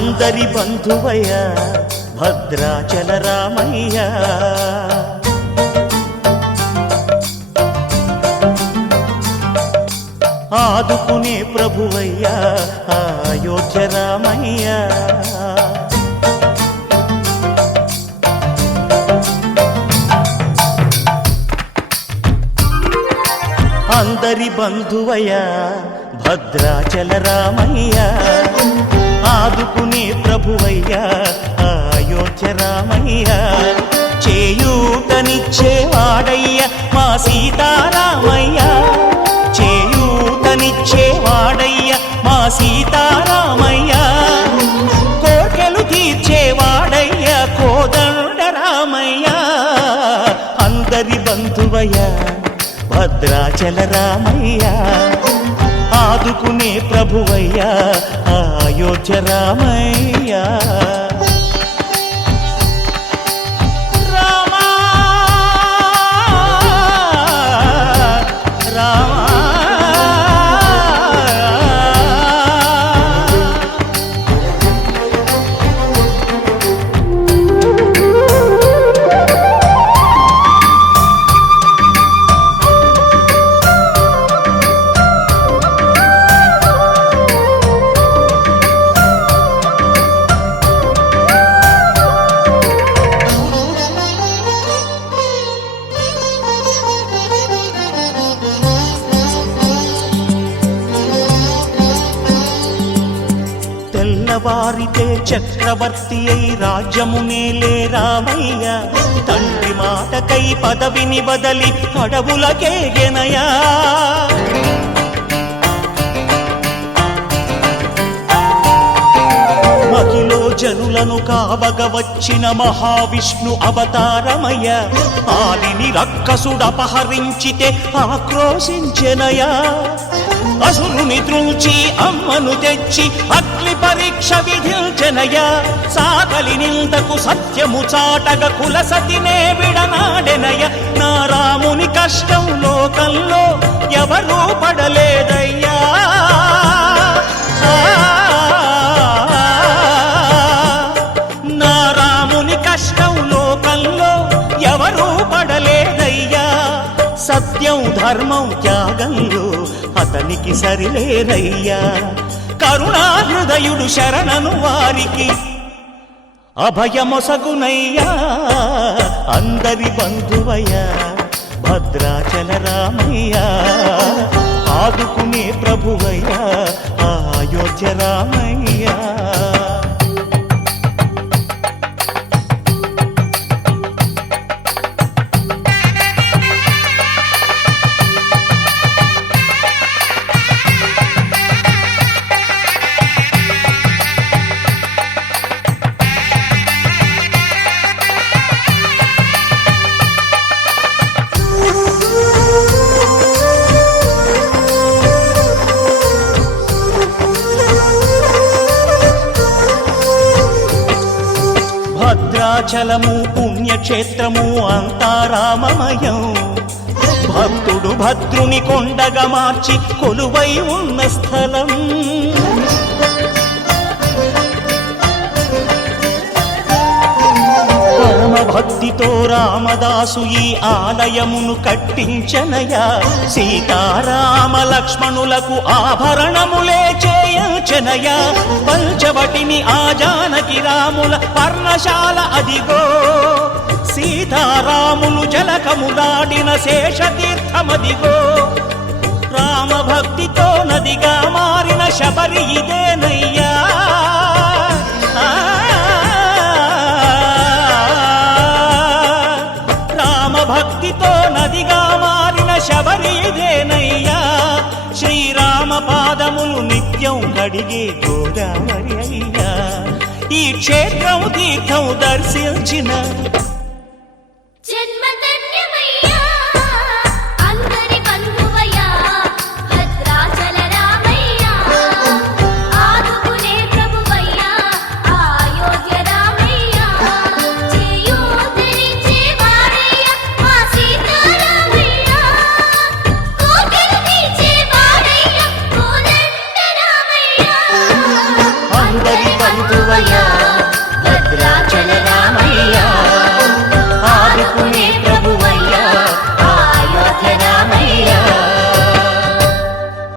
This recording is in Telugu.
అందరి బంధువయ్య భద్రాచల రామయ్య, ఆదుకునే ప్రభువయ్య అయోధ్య రామయ్య. అందరి బంధువయ్య భద్రాచల రామయ్య, ఆదుకునే ప్రభువయ్య అయోధ్య రామయ్య. చేయూతనిచ్చేవాడయ్య మా సీతారామయ్య, చేయూతనిచ్చేవాడయ్య మా సీతారామయ్య. కోర్కెలు తీర్చేవాడయ్య కోదండ రామయ్య. అందరి బంధువయ్య భద్రాచల రామయ్య, ఆదుకునే ప్రభువయ్య అయోధ్య రామయ్య. తెల్లవారితే చక్రవర్తి అయి రాజ్యమునేలే రామయ్య, తండ్రి మాటకై పదవిని బదలి అడవులకేగెనయా. మహిలో జనులను కావగ వచ్చిన మహావిష్ణు అవతారమయ్య, ఆలిని రక్కసుడపహరించితే ఆక్రోశించెనయా. అసురుని త్రుంచి అమ్మను తెచ్చి అగ్ని పరీక్ష విధించెనయా. సాగలి నిందకు సత్యము చాటగ కులసతినే విడనాడెనయ. నా రాముని కష్టం లోకంలో ఎవరూ పడలేదయ్యా. నా రాముని కష్టం లోకంలో ఎవరూ పడలేదయ్యా. సత్యం ధర్మం త్యాగంలో అతనికి సరిలేరయ్యా. కరుణా హృదయుడు శరణను వారికి అభయమొసగునయ్యా. అందరి బంధువయ్య భద్రాచల రామయ్య, ఆదుకునే ప్రభువయ్య అయోధ్య రామయ్య. భద్రాచలము పుణ్యక్షేత్రము అంతా రామమయం, భక్తుడు భద్రుని కొండగా మార్చి కొలువై ఉన్న స్థలం. పరమ భక్తితో రామదాసు ఈ ఆలయమును కట్టించనయా. సీతారామ లక్ష్మణులకు ఆభరణములే చేయించనయా. పంచవటిని ఆ జానకి రాముల పర్ణశాల అదిగో. సీతారాములు జలకములాడిన శేషతీర్థమదిగో. రామభక్తితో నదిగా మారిన శబరి ఇదేనయ్యా. రామభక్తితో నదిగా మారిన శబరి ఇదేనయ్యా. శ్రీరామ పాదములు నిత్యం కడిగే గోదావరి అయ్యా. ఈ క్షేత్రం తీర్థం దర్శించిన